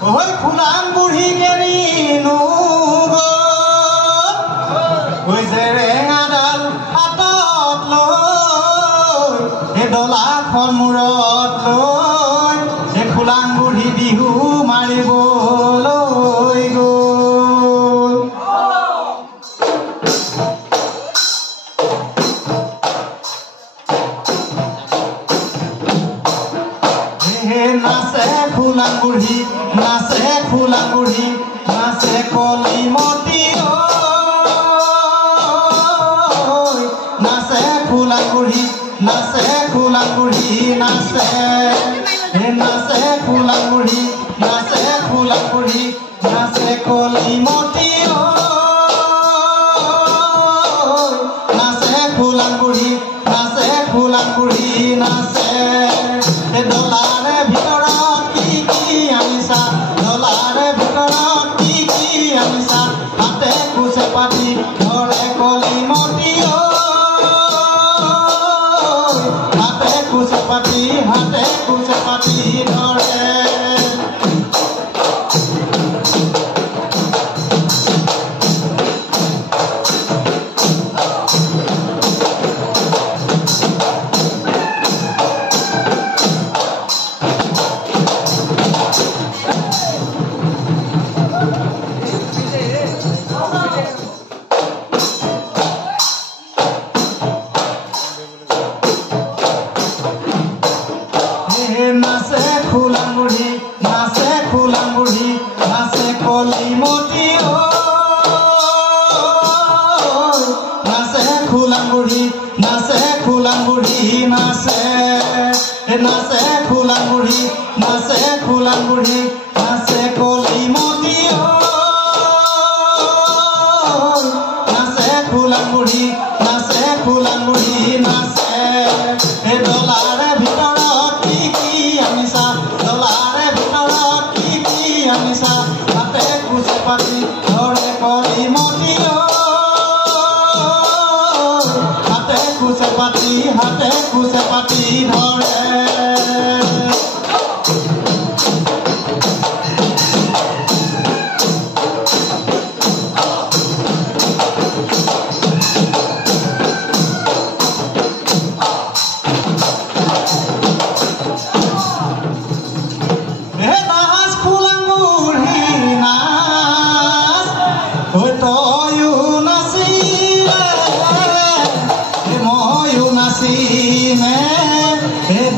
ওই ফুলাম বুঢ়ী কেনিনো ওই যে ৰেঙাডাল হাতত লৈ এই ডলাখন মূৰত লৈ এই ফুলাম বুঢ়ী বিহু মাৰিবলৈ গ'ল নাচে ফুলাম বুঢ়ী নাচে ফুলাম বুঢ়ী নাচে কলিমতী নাচে ফুলাম বুঢ়ী নাচে ফুলাম বুঢ়ী নাচে নাচে ফুলাম বুঢ়ী নাচে ফুলাম বুঢ়ী নাচে কলিমতী নাচে ফুলাম বুঢ়ী নাচে ফুলাম বুঢ়ী নাচে ডলাৰে ভিতৰত কি আনিছা ডলাৰে ভিতৰত কি আনিছা হাতে কোচে পাতি ধৰে কলিমতী হাতে কোচে পাতি ধৰে নাচে ফুলাম বুঢ়ী নাচে ফুলাম বুঢ়ী নাচে কলিমতী নাচে ফুলাম বুঢ়ী নাচে ফুলাম বুঢ়ী নাচে নাচে ফুলাম বুঢ়ী নাচে ফুলাম বুঢ়ী নাচে কলিমতী নাচে ফুলাম বুঢ়ী নাচে ফুলাম বুঢ়ী নাচে ডলাৰে ভিতৰত কি আনিছা ডলাৰে ভিতৰত কি আনিছা হাতে কোচে পাতি ধৰে কলিমতী হাতে কোচে পাতি ধৰে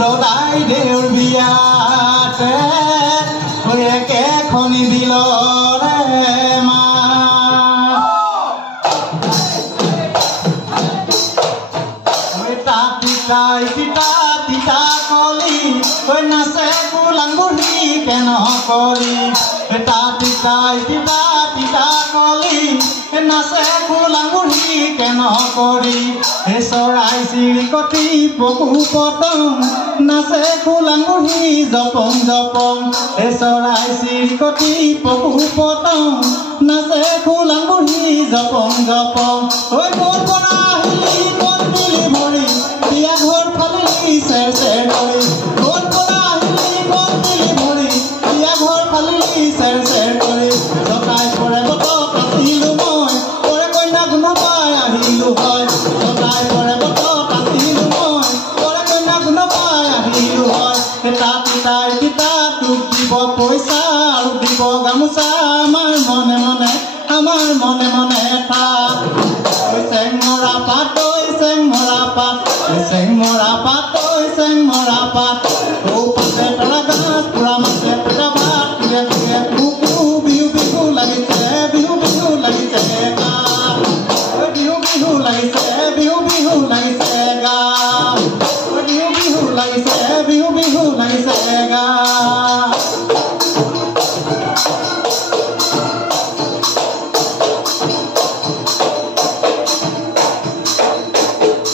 দদাই দেউৰ বিয়াতে একেখনি দিলৰে তিতা তিতা কলি নাচে ফুলাম বুঢ়ী কেন কৰি তিতাই তিতা তিতা কলি নাচে ফুলাম বুঢ়ী কেন কৰি চৰাই চিৰিকটি পশু পতং নাচে ফুলাম বুঢ়ী জপং জপং চৰাই চিৰিকটি পশু পতং নাচে ফুলাম বুঢ়ী জপং জপং ঐ মোৰ পৰা আহিলি মন মিলি ভৰি বিয়া ঘৰ ফালিলি চেৰ চেৰ কৰি মোৰ পৰা আহিলি মন মিলি ভৰি বিয়া ঘৰ ফালিলি চেৰ চেৰ কৰি জকাই পৰে বত কাটিলো মই পৰে কইনা কোনো পাই আহিলো হয় জকাই পৰে বত কাটিলো মই পৰে কইনা কোনো পাই আহিলো হয় তিতাই তিতা তোক দিব পইচা আৰু দিব গামোচা আমাৰ মনে মনে থাক চেংমৰা পাত চেংমৰা পাত চেংমৰা পাত চেংমৰা পাত